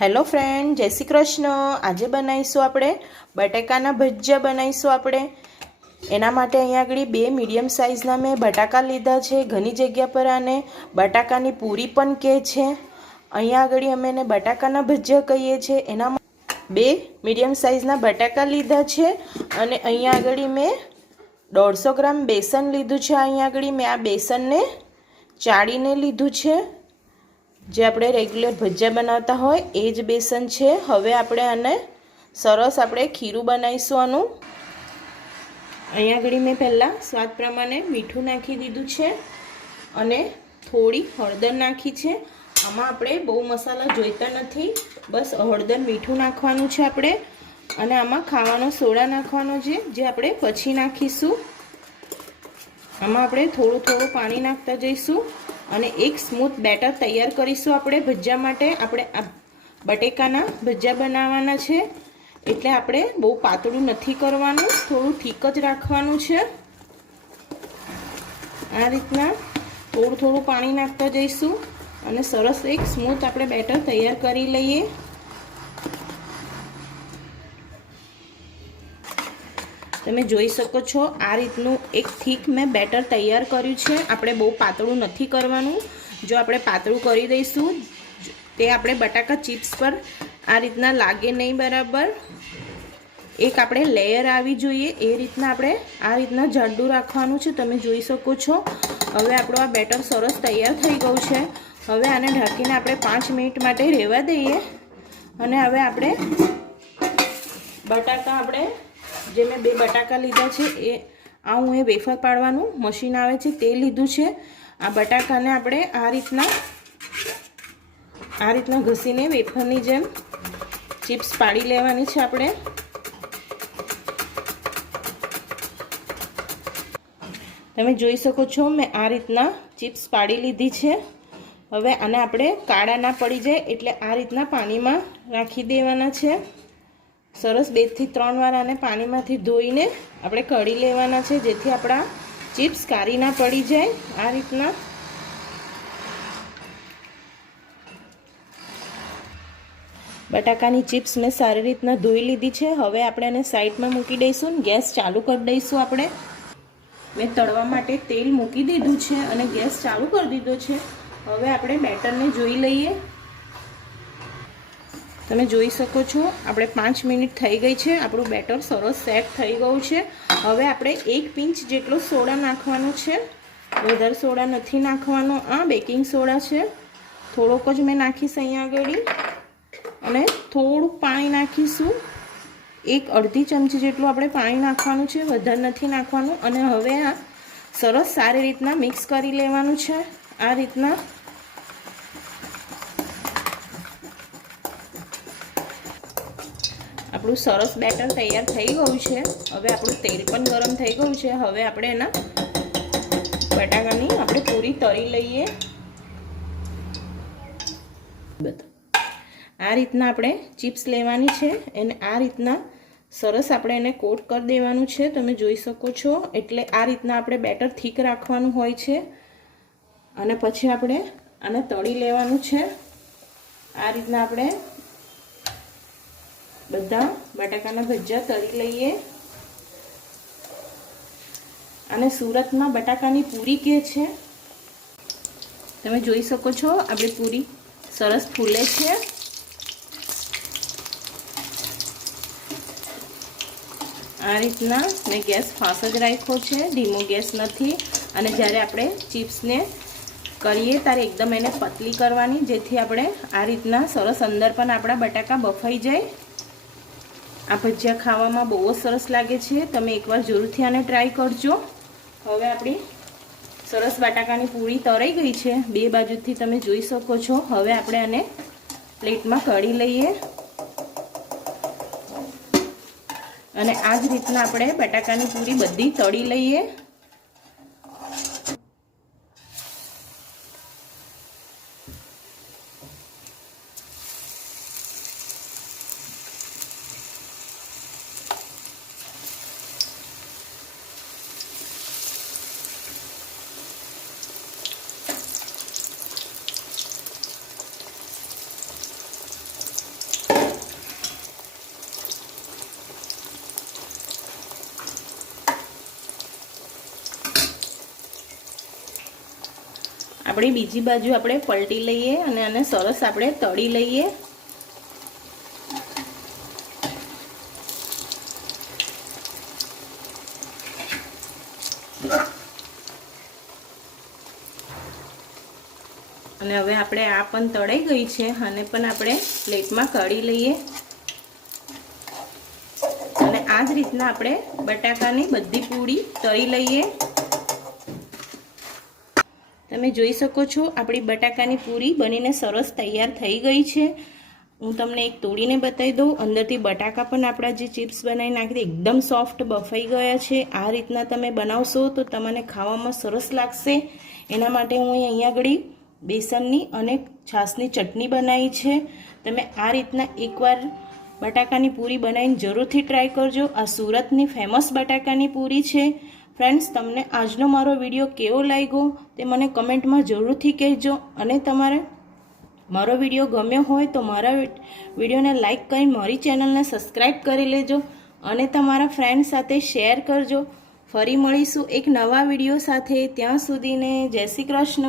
Hello friend, જય શ્રી કૃષ્ણ. આજે બનાવીશું આપણે બટાકાના ભજીયા બનાવીશું આપણે. એના માટે અહીંયા આગળ બે મીડિયમ સાઇઝના મેં બટાકા લીધા છે, ઘણી જગ્યા પર આને બટાકાની પૂરી પણ કહે છે. અહીંયા આગળ અમે એને બટાકાના ભજીયા કહીએ છીએ. એના બે મીડિયમ સાઇઝના બટાકા લીધા છે અને અહીંયા આગળ મેં દોઢસો ગ્રામ બેસન લીધું છે. અહીંયા આગળ મેં આ બેસનને ચાળીને લીધું છે. જે આપણે રેગ્યુલર ભજીયા બનાવતા હોય, એ જ બેસન છે. હવે આપણે આને સરસ આપણે ખીરું બનાવીશું આનું. અહીંયા આગળ મેં પહેલાં સ્વાદ પ્રમાણે મીઠું નાખી દીધું છે અને થોડી હળદર નાખી છે. આમાં આપણે બહુ મસાલા જોઈતા નથી. બસ હળદર મીઠું નાખવાનું છે આપણે અને આમાં ખાવાનો સોડા નાખવાનો છે, જે આપણે પછી નાખીશું. આમાં આપણે થોડું થોડું પાણી નાખતા જઈશું. અને એક સ્મૂથ બેટર તૈયાર કરીશું આપણે ભજીયા માટે. આપણે આ બટેકાના ભજીયા બનાવવાના છે. એટલે આપણે બહુ પાતળું નથી કરવાનું, થોડું ઠીક જ રાખવાનું છે. આ રીતના થોડું થોડું પાણી નાખતા જઈશું અને સરસ એક સ્મૂથ આપણે બેટર તૈયાર કરી લઈએ. તમે જોઈ શકો છો, આ રીતનું એક થીક મેં બેટર તૈયાર કર્યું છે. આપણે બહુ પાતળું નથી કરવાનું. જો આપણે પાતળું કરી દઈશું, તે આપણે બટાકા ચિપ્સ પર આ રીતના લાગે નહીં બરાબર. એક આપણે લેયર આવી જોઈએ, એ રીતના આપણે આ રીતના જાડું રાખવાનું છે. તમે જોઈ શકો છો, હવે આપણો આ બેટર સરસ તૈયાર થઈ ગયું છે. હવે આને ઢાંકીને આપણે પાંચ મિનિટ માટે રહેવા દઈએ. અને હવે આપણે બટાકા આપણે જે મેં બે બટાકા લીધા છે, એ આ હું એ વેફર પાડવાનું મશીન આવે છે તે લીધું છે. આ બટાકાને આપણે આ રીતના આ રીતના ઘસીને વેફરની જેમ ચિપ્સ પાડી લેવાની છે આપણે. તમે જોઈ શકો છો મેં આ રીતના ચિપ્સ પાડી લીધી છે. હવે આને આપણે કાળા ના પડી જાય એટલે આ રીતના પાણીમાં રાખી દેવાના છે. સરસ બેથી ત્રણ વાર આને પાણીમાંથી ધોઈને આપણે કઢી લેવાના છે, જેથી આપણા ચિપ્સ કારી ના પડી જાય. આ રીતના. બટાકાની ચિપ્સ મેં સારી રીતના ધોઈ લીધી છે. હવે આપણે એને સાઈડમાં મૂકી દઈશું ગેસ ચાલુ કરી દઈશું આપણે. મેં તળવા માટે તેલ મૂકી દીધું છે અને ગેસ ચાલુ કરી દીધો છે. હવે આપણે બેટરને જોઈ લઈએ. તમે જોઈ શકો છો, આપણે પાંચ મિનિટ થઈ ગઈ છે, આપણું બેટર સરસ સેટ થઈ ગયું છે. હવે આપણે એક પિંચ જેટલો સોડા નાખવાનો છે. વધારે સોડા નથી નાખવાનો. આ બેકિંગ સોડા છે. થોડોક જ મેં નાખીશ અહીંયા આગળ. અને થોડુંક પાણી નાખીશું. એક અડધી ચમચી જેટલું આપણે પાણી નાખવાનું છે. વધારે નથી નાખવાનું. અને હવે આ સરસ સારી રીતના મિક્સ કરી લેવાનું છે. આ રીતના આપણું સરસ બેટર તૈયાર થઈ ગયું છે. હવે આપણું તેલ પણ ગરમ થઈ ગયું છે. હવે આપણે એના બટાકાની આપણે પૂરી તળી લઈએ. આ રીતના આપણે ચિપ્સ લેવાની છે એને આ રીતના સરસ આપણે એને કોટ કરી દેવાનું છે. તમે જોઈ શકો છો. એટલે આ રીતના આપણે બેટર થીક રાખવાનું હોય છે. અને પછી આપણે આને તળી લેવાનું છે. આ રીતના આપણે બધા બટાકાના ભજીયા તળી લઈએ. અને સુરતમાં બટાકાની પૂરી કે છે? તમે જોઈ શકો છો, આપણી પૂરી સરસ ફૂલે છે. આ રીતના મેં ગેસ ફાસ જ રાખ્યો છે, ધીમો ગેસ નથી. અને જ્યારે આપણે ચિપ્સને કરીએ ત્યારે એકદમ એને પતલી કરવાની, જેથી આપણે આ રીતના સરસ અંદર પણ આપણા બટાકા બફાઈ જાય. આ ભજીયા ખાવામાં બહુ જ સરસ લાગે છે. તમે એકવાર જરૂરથી આને ટ્રાય કરજો. હવે આપણી સરસ બટાકાની પૂરી તરાઈ ગઈ છે. બે બાજુથી તમે જોઈ શકો છો. હવે આપણે આને પ્લેટમાં કાઢી લઈએ. અને આ જ રીતના આપણે બટાકાની પૂરી બધી તળી લઈએ. આપણી બીજી બાજુ આપણે પલટી લઈએ અને આને સરસ આપણે તળી લઈએ. અને હવે આપણે આ પણ તળાઈ ગઈ છે અને પણ આપણે પ્લેટમાં કાઢી લઈએ. અને આ જ રીતના આપણે બટાકાની બધી પૂરી તળી લઈએ. તમે જોઈ શકો છો, આપણી બટાકાની પૂરી બનીને સરસ તૈયાર થઈ ગઈ છે. હું તમને એક તોડીને બતાવી દઉં. અંદરથી બટાકા પણ આપણા જે ચિપ્સ બનાવી નાખી એકદમ સોફ્ટ બફાઈ ગયા છે. આ રીતના તમે બનાવશો તો તમને ખાવામાં સરસ લાગશે. એના માટે હું અહીંયા આગળ બેસનની અને છાશની ચટણી બનાવી છે. તમે આ રીતના એકવાર બટાકાની પૂરી બનાવીને જરૂરથી ટ્રાય કરજો. આ સુરતની ફેમસ બટાકાની પૂરી છે. ફ્રેન્ડ્સ તમને આજનો મારો વીડિયો કેવો લાગ્યો તે મને કમેન્ટમાં જરૂરથી કહેજો. અને તમારે મારો વીડિયો ગમ્યો હોય તો મારા વિડીયોને લાઇક કરી મારી ચેનલને સબસ્ક્રાઈબ કરી લેજો. અને તમારા ફ્રેન્ડ સાથે શેર કરજો. ફરી મળીશું એક નવા વીડિયો સાથે. ત્યાં સુધીને જય શ્રી કૃષ્ણ.